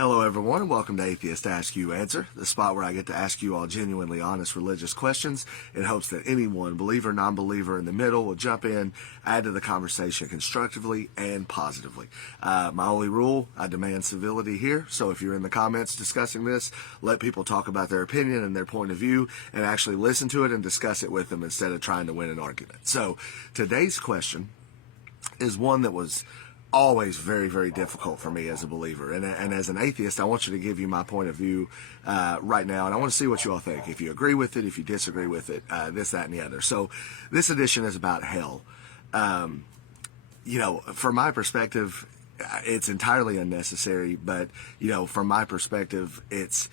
Hello everyone and welcome to Atheist Ask You Answer, the spot where I get to ask you all genuinely honest religious questions in hopes that anyone, believer, non-believer in the middle, will jump in, add to the conversation constructively and positively. My only rule, I demand civility here, so if you're in the comments discussing this, let people talk about their opinion and their point of view and actually listen to it and discuss it with them instead of trying to win an argument. So today's question is one that was always very, very difficult for me as a believer. And as an atheist, I want you to give you my point of view right now, and I want to see what you all think. If you agree with it, if you disagree with it, this, that, and the other. So this edition is about hell. From my perspective, it's entirely unnecessary, but, from my perspective, it's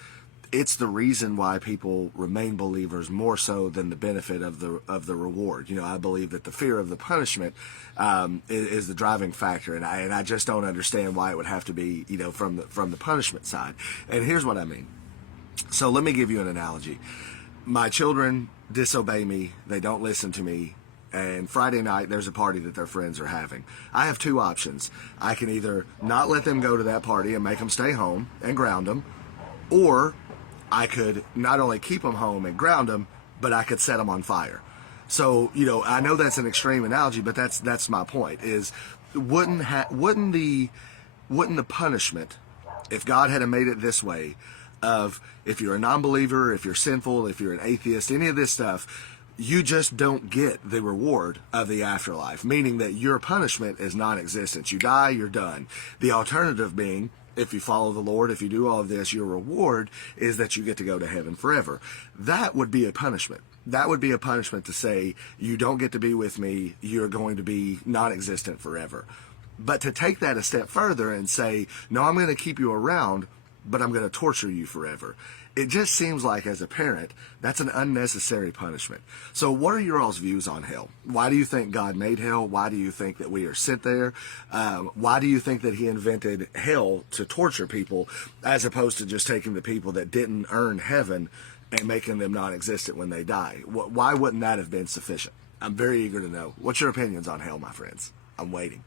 the reason why people remain believers more so than the benefit of the reward. I believe that the fear of the punishment is the driving factor, and I just don't understand why it would have to be from the punishment side. And here's what I mean. So let me give you an analogy. My children disobey me; they don't listen to me. And Friday night, there's a party that their friends are having. I have two options. I can either not let them go to that party and make them stay home and ground them, or I could not only keep them home and ground them, but I could set them on fire. So, I know that's an extreme analogy, but that's my point, is wouldn't the punishment, if God had made it this way, of if you're a non-believer, if you're sinful, if you're an atheist, any of this stuff, you just don't get the reward of the afterlife, meaning that your punishment is non-existent. You die, you're done. The alternative being, if you follow the Lord, if you do all of this, your reward is that you get to go to heaven forever. That would be a punishment. That would be a punishment to say, you don't get to be with me, you're going to be non-existent forever. But to take that a step further and say, no, I'm going to keep you around, but I'm going to torture you forever. It just seems like, as a parent, that's an unnecessary punishment. So what are your all's views on hell? Why do you think God made hell? Why do you think that we are sent there? Why do you think that he invented hell to torture people, as opposed to just taking the people that didn't earn heaven and making them non-existent when they die? Why wouldn't that have been sufficient? I'm very eager to know. What's your opinions on hell, my friends? I'm waiting.